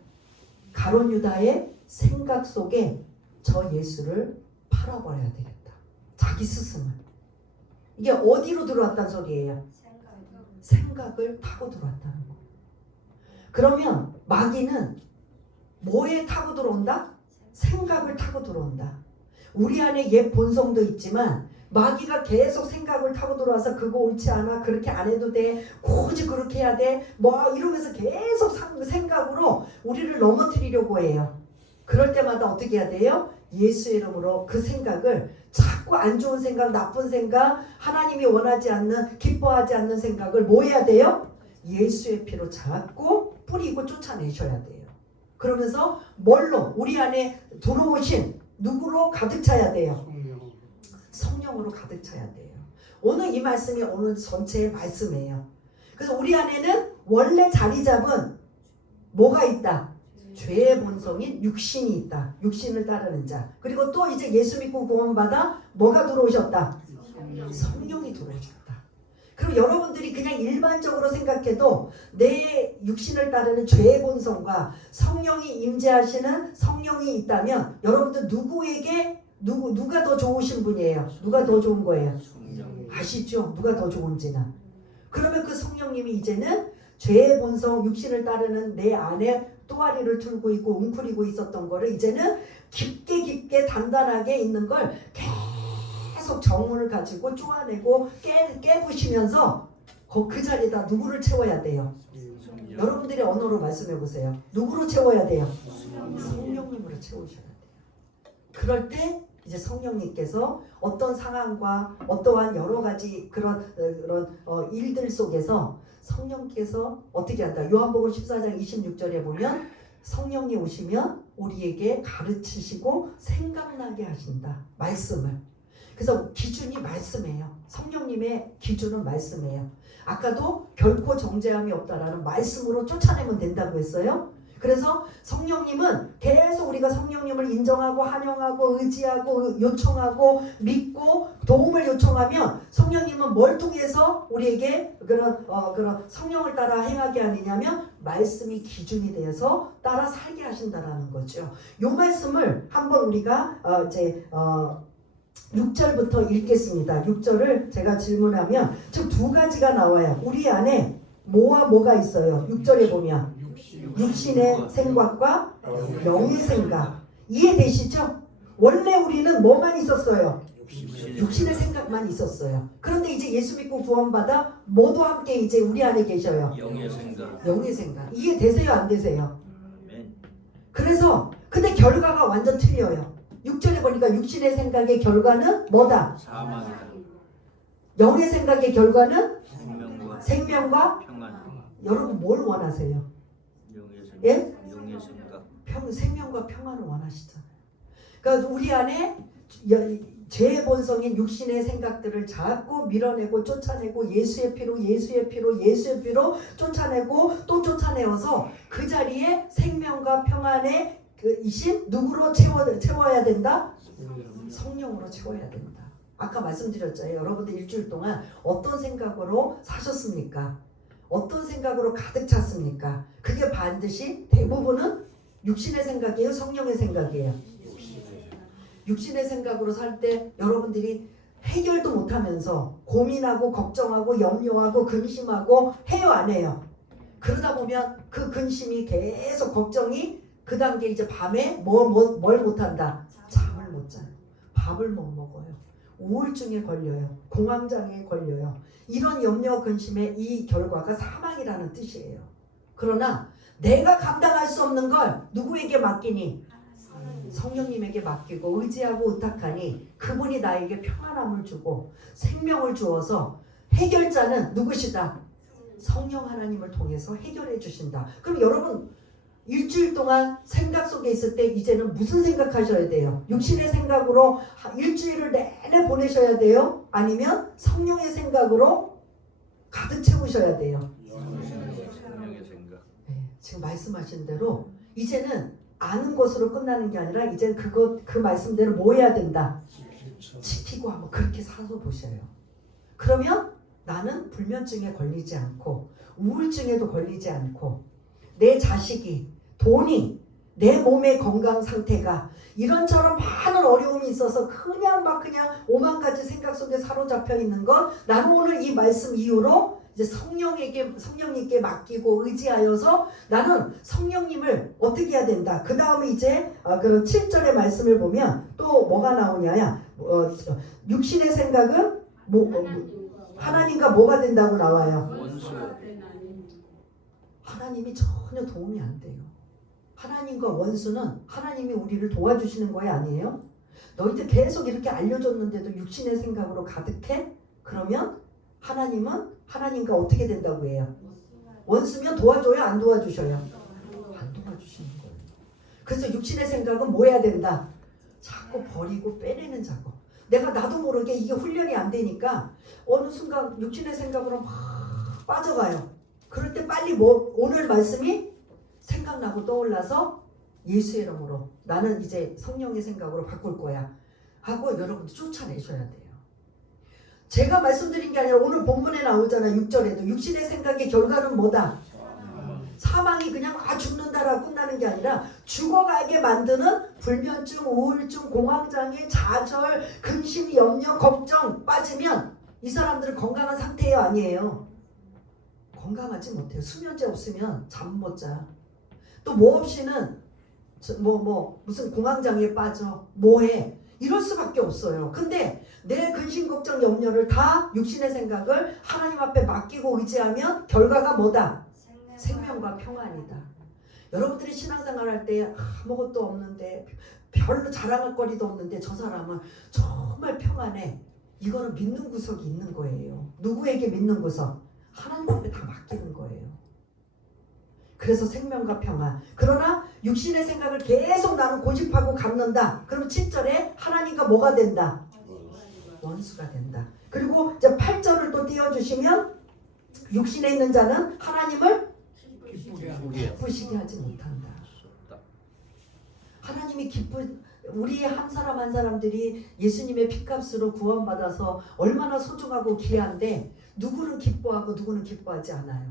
가롯 유다의 생각 속에 저 예수를 팔아버려야 되겠다. 자기 스승을. 이게 어디로 들어왔다는 소리예요? 생각을 타고 들어왔다는 거예요. 그러면 마귀는 뭐에 타고 들어온다? 생각을 타고 들어온다. 우리 안에 옛 본성도 있지만 마귀가 계속 생각을 타고 들어와서 그거 옳지 않아, 그렇게 안 해도 돼, 굳이 그렇게 해야 돼, 뭐 이러면서 계속 생각으로 우리를 넘어뜨리려고 해요. 그럴 때마다 어떻게 해야 돼요? 예수의 이름으로 그 생각을 자꾸 안 좋은 생각, 나쁜 생각, 하나님이 원하지 않는, 기뻐하지 않는 생각을 뭐 해야 돼요? 예수의 피로 잡고 뿌리고 쫓아내셔야 돼요. 그러면서 뭘로? 우리 안에 들어오신 누구로 가득 차야 돼요? 성령으로 가득 차야 돼요. 오늘 이 말씀이 오늘 전체의 말씀이에요. 그래서 우리 안에는 원래 자리 잡은 뭐가 있다? 죄의 본성인 육신이 있다. 육신을 따르는 자. 그리고 또 이제 예수 믿고 구원받아 뭐가 들어오셨다? 성령이 들어오셨다. 그럼 여러분들이 그냥 일반적으로 생각해도 내 육신을 따르는 죄의 본성과 성령이 임재하시는 성령이 있다면 여러분들 누가 더 좋으신 분이에요? 누가 더 좋은 거예요? 아시죠? 누가 더 좋은지는. 그러면 그 성령님이 이제는 죄의 본성, 육신을 따르는 내 안에 또아리를 틀고 있고 웅크리고 있었던 거를 이제는 깊게 단단하게 있는 걸 계속 정을 가지고 쪼아내고 깨부시면서 그 자리에다 누구를 채워야 돼요? 여러분들의 언어로 말씀해 보세요. 누구로 채워야 돼요? 성령님으로 채우셔야 돼요. 그럴 때 이제 성령님께서 어떤 상황과 어떠한 여러 가지 그런 일들 속에서 성령께서 어떻게 한다? 요한복음 14장 26절에 보면 성령이 오시면 우리에게 가르치시고 생각나게 하신다. 말씀을. 그래서 기준이 말씀이에요. 성령님의 기준은 말씀이에요. 아까도 결코 정죄함이 없다라는 말씀으로 쫓아내면 된다고 했어요. 그래서 성령님은 계속 우리가 성령님을 인정하고 환영하고 의지하고 요청하고 믿고 도움을 요청하면 성령님은 뭘 통해서 우리에게 그런 성령을 따라 행하게 하느냐면 말씀이 기준이 되어서 따라 살게 하신다라는 거죠. 이 말씀을 한번 우리가 6절부터 읽겠습니다. 6절을 제가 질문하면 지금 두 가지가 나와요. 우리 안에 뭐와 뭐가 있어요? 6절에 보면 육신의 생각과 영의 생각. 이해되시죠? 원래 우리는 뭐만 있었어요? 육신의 생각만 있었어요. 그런데 이제 예수 믿고 구원받아 모두 함께 이제 우리 안에 계셔요. 영의 생각. 이해되세요? 안 되세요? 그래서 근데 결과가 완전 틀려요. 6절에 보니까 육신의 생각의 결과는 뭐다? 사망이다. 영의 생각의 결과는 생명과 평안. 여러분 뭘 원하세요? 영의 생각. 예? 영의 생각. 생명과 평안을 원하시잖아요. 그러니까 우리 안에 죄의 본성인 육신의 생각들을 자꾸 밀어내고 쫓아내고 예수의 피로 쫓아내고 또 쫓아내어서 그 자리에 생명과 평안의 그 이신 누구로 채워야 된다? 성령으로 채워야 된다. 아까 말씀드렸잖아요. 여러분들 일주일 동안 어떤 생각으로 사셨습니까? 어떤 생각으로 가득 찼습니까? 그게 반드시 대부분은 육신의 생각이에요? 성령의 생각이에요? 육신의 생각으로 살 때 여러분들이 해결도 못하면서 고민하고 걱정하고 염려하고 근심하고 해요 안 해요? 그러다 보면 그 근심이 계속 걱정이 그 단계 이제 밤에 뭘 못한다? 잠을 못 자요. 밥을 못 먹어요. 우울증에 걸려요. 공황장애에 걸려요. 이런 염려 근심의 이 결과가 사망이라는 뜻이에요. 그러나 내가 감당할 수 없는 걸 누구에게 맡기니? 성령님에게 맡기고 의지하고 의탁하니 그분이 나에게 평안함을 주고 생명을 주어서 해결자는 누구시다? 성령 하나님을 통해서 해결해 주신다. 그럼 여러분 일주일 동안 생각 속에 있을 때 이제는 무슨 생각하셔야 돼요? 육신의 생각으로 일주일을 내내 보내셔야 돼요? 아니면 성령의 생각으로 가득 채우셔야 돼요? 성령의 생각. 네, 지금 말씀하신 대로 이제는 아는 것으로 끝나는 게 아니라 이제 그 말씀대로 뭐 해야 된다? 지키고 한번 그렇게 살아서 보셔요. 그러면 나는 불면증에 걸리지 않고 우울증에도 걸리지 않고 내 자식이 돈이 내 몸의 건강 상태가 이런저런 많은 어려움이 있어서 그냥 오만 가지 생각 속에 사로잡혀 있는 것 나는 오늘 이 말씀 이후로 이제 성령님께 맡기고 의지하여서 나는 성령님을 어떻게 해야 된다. 그 다음에 이제 그 7절의 말씀을 보면 또 뭐가 나오냐야 육신의 생각은 하나님과 뭐가 된다고 나와요. 하나님이 전혀 도움이 안 돼요. 하나님과 원수는 하나님이 우리를 도와주시는 거예요 아니에요? 너희들 계속 이렇게 알려줬는데도 육신의 생각으로 가득해? 그러면 하나님은 하나님과 어떻게 된다고 해요? 원수면 도와줘요? 안 도와주셔요? 안 도와주시는 거예요. 그래서 육신의 생각은 뭐 해야 된다? 자꾸 버리고 빼내는 작업. 내가 나도 모르게 이게 훈련이 안 되니까 어느 순간 육신의 생각으로 막 빠져가요. 그럴 때 빨리 오늘 말씀이 생각나고 떠올라서 예수의 이름으로 나는 이제 성령의 생각으로 바꿀 거야 하고 여러분들 쫓아내셔야 돼요. 제가 말씀드린 게 아니라 오늘 본문에 나오잖아. 6절에도 육신의 생각의 결과는 뭐다? 사망이 그냥 죽는다라고 끝나는 게 아니라 죽어가게 만드는 불면증, 우울증, 공황장애, 좌절, 근심, 염려, 걱정 빠지면 이 사람들은 건강한 상태예요? 아니에요? 건강하지 못해요. 수면제 없으면 잠 못 자. 또 뭐 없이는 무슨 공황장애에 빠져. 뭐해. 이럴 수밖에 없어요. 근데 내 근심, 걱정, 염려를 다 육신의 생각을 하나님 앞에 맡기고 의지하면 결과가 뭐다? 생명과 평안이다. 여러분들이 신앙생활 할 때 아무것도 없는데 별로 자랑할 거리도 없는데 저 사람은 정말 평안해. 이거는 믿는 구석이 있는 거예요. 누구에게 믿는 구석? 하나님 앞에 다 맡기는 거예요. 그래서 생명과 평안. 그러나 육신의 생각을 계속 나는 고집하고 갖는다. 그럼 7절에 하나님과 뭐가 된다? 원수가 된다. 그리고 이제 8절을 또 띄워주시면 육신에 있는 자는 하나님을 기쁘시게 하지 못한다. 하나님이 우리 한 사람 한 사람들이 예수님의 피값으로 구원받아서 얼마나 소중하고 귀한데 누구는 기뻐하고 누구는 기뻐하지 않아요.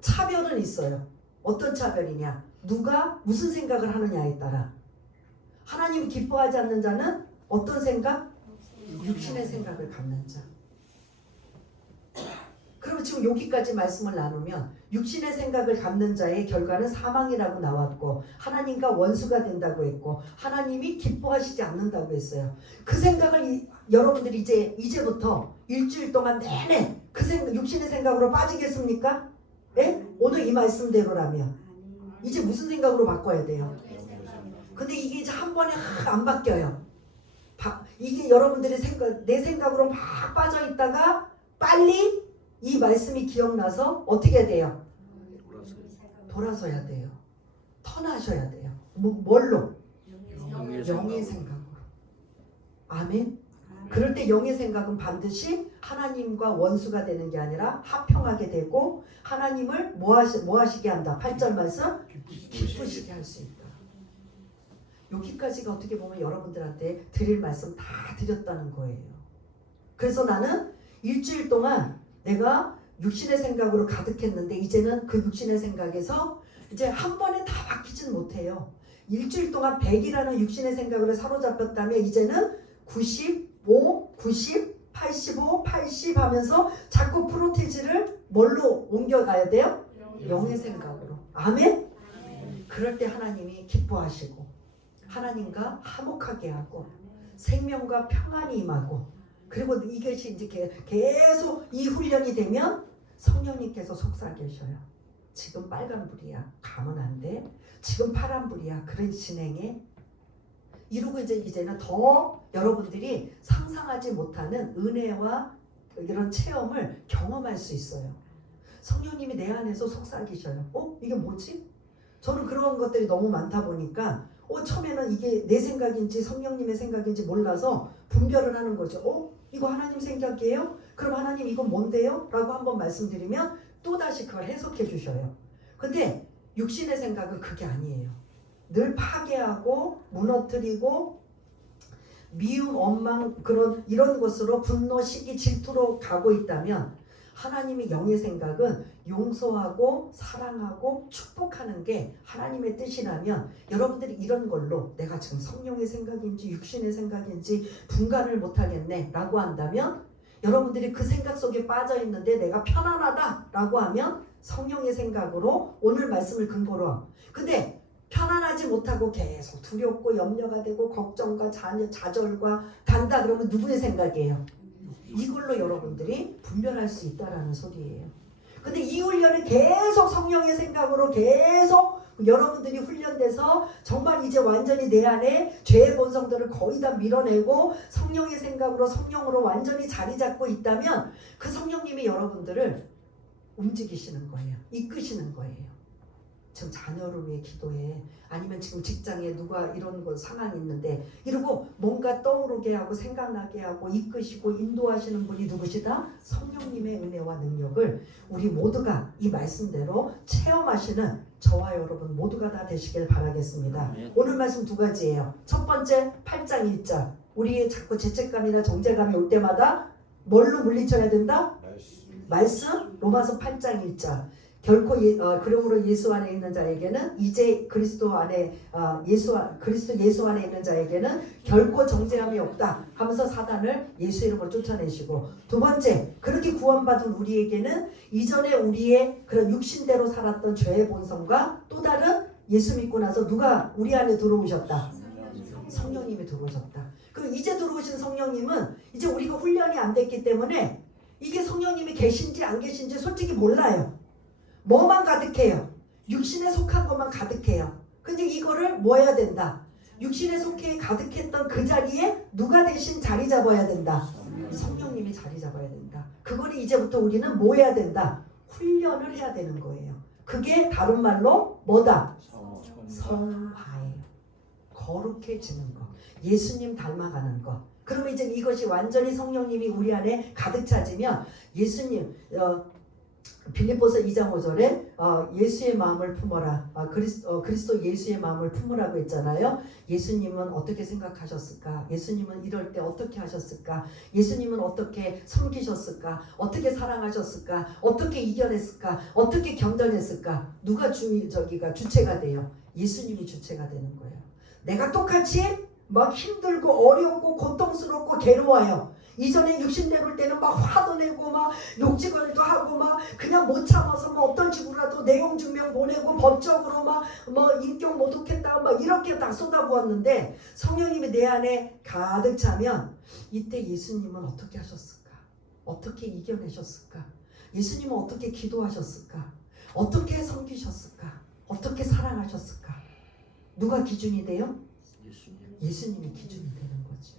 차별은 있어요. 어떤 차별이냐? 누가 무슨 생각을 하느냐에 따라. 하나님이 기뻐하지 않는 자는 어떤 생각? 육신의 생각을 갖는 자. 그러면 지금 여기까지 말씀을 나누면 육신의 생각을 갖는 자의 결과는 사망이라고 나왔고 하나님과 원수가 된다고 했고 하나님이 기뻐하시지 않는다고 했어요. 그 생각을 여러분들이 이제부터 일주일 동안 내내 그 육신의 생각으로 빠지겠습니까? 네? 오늘 이 말씀대로라면 이제 무슨 생각으로 바꿔야 돼요? 근데 이게 이제 한 번에 안 바뀌어요. 이게 여러분들의 내 생각으로 막 빠져 있다가 빨리 이 말씀이 기억나서 어떻게 돼요? 돌아서야 돼요. 턴하셔야 돼요. 뭘로? 영의 생각으로. 아멘. 그럴 때 영의 생각은 반드시 하나님과 원수가 되는 게 아니라 합평하게 되고 하나님을 뭐 하시게 한다? 8절 말씀 기쁘시게 할 수 있다. 여기까지가 어떻게 보면 여러분들한테 드릴 말씀 다 드렸다는 거예요. 그래서 나는 일주일 동안 내가 육신의 생각으로 가득했는데 이제는 그 육신의 생각에서 이제 한 번에 다 바뀌진 못해요. 일주일 동안 100이라는 육신의 생각으로 사로잡혔다면 이제는 95, 90, 85, 80 하면서 자꾸 프로테지를 뭘로 옮겨가야 돼요? 영의 생각으로. 아멘? 그럴 때 하나님이 기뻐하시고 하나님과 화목하게 하고 생명과 평안이 임하고 그리고 이것이 이제 계속 이 훈련이 되면 성령님께서 속삭이셔요. 지금 빨간불이야. 가면 안 돼. 지금 파란불이야. 그런 진행에 이러고 이제는 더 여러분들이 상상하지 못하는 은혜와 이런 체험을 경험할 수 있어요. 성령님이 내 안에서 속삭이셔요. 이게 뭐지? 저는 그런 것들이 너무 많다 보니까 처음에는 이게 내 생각인지 성령님의 생각인지 몰라서 분별을 하는 거죠. 이거 하나님 생각이에요? 그럼 하나님 이건 뭔데요? 라고 한번 말씀드리면 또다시 그걸 해석해 주셔요. 근데 육신의 생각은 그게 아니에요. 늘 파괴하고 무너뜨리고 미움, 원망 이런 것으로 분노, 시기, 질투로 가고 있다면 하나님의 영의 생각은 용서하고 사랑하고 축복하는 게 하나님의 뜻이라면 여러분들이 이런 걸로 내가 지금 성령의 생각인지 육신의 생각인지 분간을 못하겠네 라고 한다면 여러분들이 그 생각 속에 빠져 있는데 내가 편안하다 라고 하면 성령의 생각으로 오늘 말씀을 근거로 근데 편안하지 못하고 계속 두렵고 염려가 되고 걱정과 좌절과 간다 그러면 누구의 생각이에요? 이걸로 여러분들이 분별할 수 있다라는 소리예요. 근데 이 훈련을 계속 성령의 생각으로 계속 여러분들이 훈련돼서 정말 이제 완전히 내 안에 죄의 본성들을 거의 다 밀어내고 성령의 생각으로 성령으로 완전히 자리 잡고 있다면 그 성령님이 여러분들을 움직이시는 거예요. 이끄시는 거예요. 지금 자녀를 위해 기도해. 아니면 지금 직장에 누가 이런 거 상황이 있는데 이러고 뭔가 떠오르게 하고 생각나게 하고 이끄시고 인도하시는 분이 누구시다? 성령님의 은혜와 능력을 우리 모두가 이 말씀대로 체험하시는 저와 여러분 모두가 다 되시길 바라겠습니다. 오늘 말씀 두 가지예요. 첫 번째 8장 1절. 우리의 자꾸 죄책감이나 정죄감이 올 때마다 뭘로 물리쳐야 된다? 말씀. 로마서 8장 1절. 결코 그러므로 예수 안에 있는 자에게는 이제 그리스도 안에 그리스도 예수 안에 있는 자에게는 결코 정죄함이 없다 하면서 사단을 예수 이름으로 쫓아내시고, 두 번째 그렇게 구원받은 우리에게는 이전에 우리의 그런 육신대로 살았던 죄의 본성과 또 다른 예수 믿고 나서 누가 우리 안에 들어오셨다? 성령님이 들어오셨다. 그 이제 들어오신 성령님은 이제 우리가 훈련이 안 됐기 때문에 이게 성령님이 계신지 안 계신지 솔직히 몰라요. 뭐만 가득해요. 육신에 속한 것만 가득해요. 근데 이거를 뭐 해야 된다? 육신에 속해 가득했던 그 자리에 누가 대신 자리 잡아야 된다? 성령님이 자리 잡아야 된다. 그거를 이제부터 우리는 뭐 해야 된다? 훈련을 해야 되는 거예요. 그게 다른 말로 뭐다? 성화예요. 거룩해지는 거. 예수님 닮아가는 거. 그러면 이제 이것이 완전히 성령님이 우리 안에 가득 차지면 예수님 빌립보서 2장 5절에 예수의 마음을 품어라. 그리스도 예수의 마음을 품으라고 했잖아요. 예수님은 어떻게 생각하셨을까? 예수님은 이럴 때 어떻게 하셨을까? 예수님은 어떻게 섬기셨을까? 어떻게 사랑하셨을까? 어떻게 이겨냈을까? 어떻게 견뎌냈을까? 누가 주체가 돼요? 예수님이 주체가 되는 거예요. 내가 똑같이 막 힘들고 어렵고 고통스럽고 괴로워요. 이전에 육신대로 올 때는 막 화도 내고 막 욕지거리도 하고 막 그냥 못 참아서 뭐 어떤 식으로라도 내용 증명 보내고 법적으로 막 뭐 인격 모독했다고 막 이렇게 다 쏟아부었는데 성령님이 내 안에 가득 차면 이때 예수님은 어떻게 하셨을까? 어떻게 이겨내셨을까? 예수님은 어떻게 기도하셨을까? 어떻게 섬기셨을까? 어떻게 사랑하셨을까? 누가 기준이 돼요? 예수님이 기준이 되는 거죠.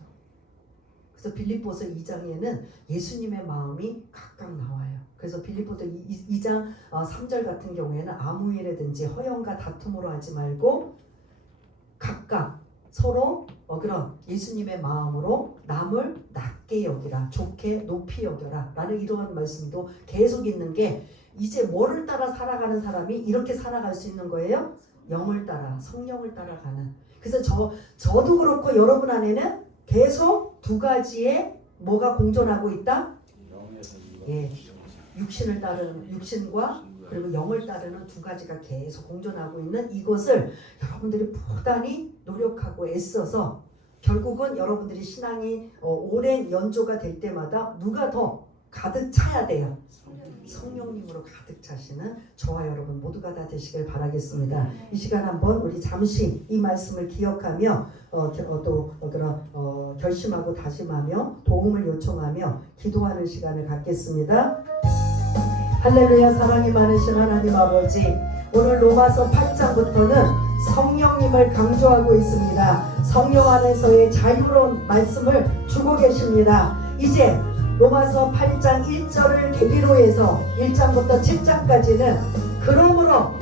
그래서 빌립보서 2장에는 예수님의 마음이 각각 나와요. 그래서 빌립보서 2장 3절 같은 경우에는 아무 일에든지 허영과 다툼으로 하지 말고 각각 서로 그런 예수님의 마음으로 남을 낮게 여기라, 좋게 높이 여겨라 라는 이러한 말씀도 계속 있는 게, 이제 뭐를 따라 살아가는 사람이 이렇게 살아갈 수 있는 거예요? 영을 따라, 성령을 따라가는. 그래서 저도 그렇고 여러분 안에는 계속 두 가지의 뭐가 공존하고 있다? 예, 육신을 따르는, 육신과 그리고 영을 따르는 두 가지가 계속 공존하고 있는 이것을 여러분들이 부단히 노력하고 애써서 결국은 여러분들이 신앙이 오랜 연조가 될 때마다 누가 더 가득 차야 돼요? 성령님으로 가득 차시는 저와 여러분 모두가 다 되시길 바라겠습니다. 이 시간 한번 우리 잠시 이 말씀을 기억하며 결심하고 다짐하며 도움을 요청하며 기도하는 시간을 갖겠습니다. 할렐루야. 사랑이 많으신 하나님 아버지, 오늘 로마서 8장부터는 성령님을 강조하고 있습니다. 성령 안에서의 자유로운 말씀을 주고 계십니다. 이제 로마서 8장 1절을 계기로 해서 1장부터 7장까지는 그러므로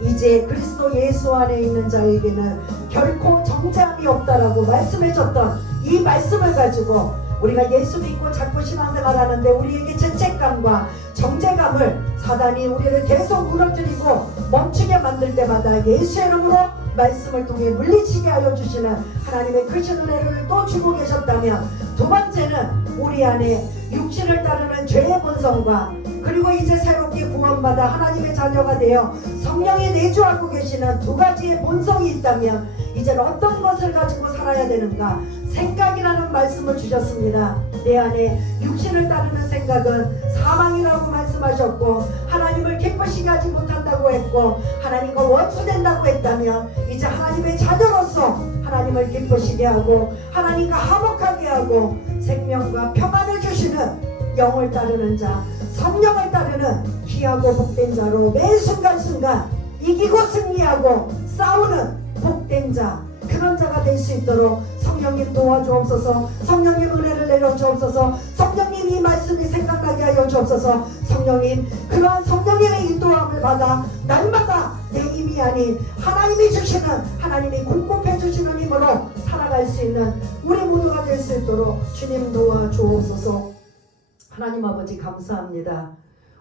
이제 그리스도 예수 안에 있는 자에게는 결코 정죄함이 없다라고 말씀해줬던 이 말씀을 가지고 우리가 예수 믿고 자꾸 신앙생활하는데 우리에게 죄책감과 정죄감을 사단이 우리를 계속 무너뜨리고 멈추게 만들 때마다 예수의 이름으로 말씀을 통해 물리치게 하여 주시는 하나님의 크신 은혜를 또 주고 계셨다면, 두 번째는 우리 안에 육신을 따르는 죄의 본성과 그리고 이제 새롭게 구원받아 하나님의 자녀가 되어 성령이 내주하고 계시는 두 가지의 본성이 있다면 이제 어떤 것을 가지고 살아야 되는가? 생각이라는 말씀을 주셨습니다. 내 안에 육신을 따르는 생각은 사망이라고 말씀하셨고 하나님을 기쁘시게 하지 못한다고 했고 하나님과 원수된다고 했다면 이제 하나님의 자녀로서 하나님을 기쁘시게 하고 하나님과 화목하게 하고 생명과 평안을 주시는 영을 따르는 자, 성령을 따르는 귀하고 복된 자로 매 순간순간 이기고 승리하고 싸우는 복된 자, 그런 자가 될 수 있도록 성령님 도와주옵소서. 성령님 은혜를 내려주옵소서. 성령님 이 말씀이 생각나게 하여 주옵소서. 성령님, 그러한 성령님의 인도함을 받아 날마다 내 힘이 하나님, 하나님이 주시는, 하나님이 공급해 주시는 힘으로 살아갈 수 있는 우리 모두가 될 수 있도록 주님 도와주옵소서. 하나님 아버지 감사합니다.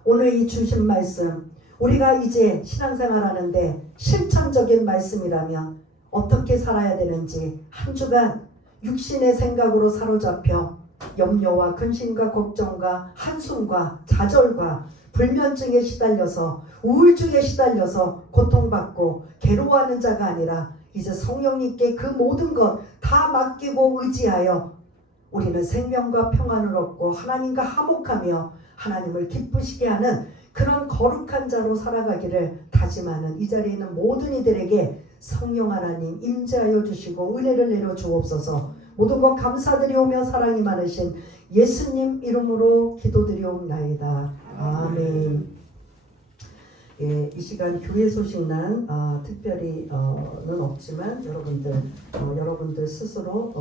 오늘 이 주신 말씀, 우리가 이제 신앙생활 하는데 실천적인 말씀이라면 어떻게 살아야 되는지, 한 주간 육신의 생각으로 사로잡혀 염려와 근심과 걱정과 한숨과 좌절과 불면증에 시달려서 우울증에 시달려서 고통받고 괴로워하는 자가 아니라 이제 성령님께 그 모든 것 다 맡기고 의지하여 우리는 생명과 평안을 얻고 하나님과 화목하며 하나님을 기쁘시게 하는 그런 거룩한 자로 살아가기를 다짐하는 이 자리에 있는 모든 이들에게 성령 하나님 임재하여 주시고 은혜를 내려 주옵소서. 모든 것 감사드리오며 사랑이 많으신 예수님 이름으로 기도드리옵나이다. 아멘. 예, 이 시간 교회 소식란 특별히는 없지만 여러분들 스스로